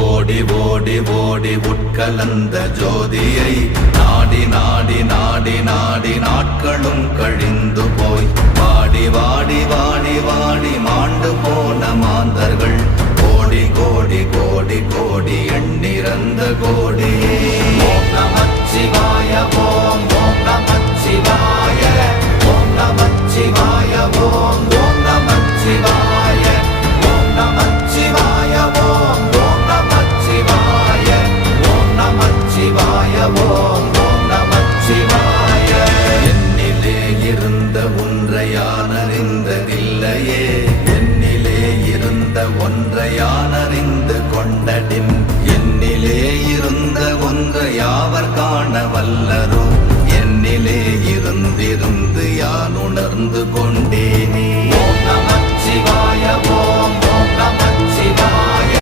ஓடி ஓடி ஓடி உட்கலந்த ஜோதியை நாடி நாடி நாடி நாடி நாட்களும் கழிந்து போய் வாடி வாடி வாடி வாடி மாண்டு போன மாந்தர்கள் கோடி கோடி கோடி கோடி எண்ணிறந்த கோடி. ஓம் நமச்சிவாய ஓம் ஓம் நமச்சிவாய ஓம் நமச்சிவாய ஓம் ஓம் நமச்சிவாய ஓம் நமச்சிவாய ஓம் ஓம் நமச்சிவாய ஓம் நமச்சிவாய ஓம் ஓம் நமச்சிவாய. என்னிலே இருந்த ஒன்றை யான் அறிந்ததில்லையே, என்னிலே இருந்த ஒன்றை யான் அறிந்து கொண்டடின், என்னிலே இருந்த ஒன்றை யாவர் காண வல்லரோ, என்னிலே இருந்திருந்து யான் உணர்ந்து கொண்டேனே.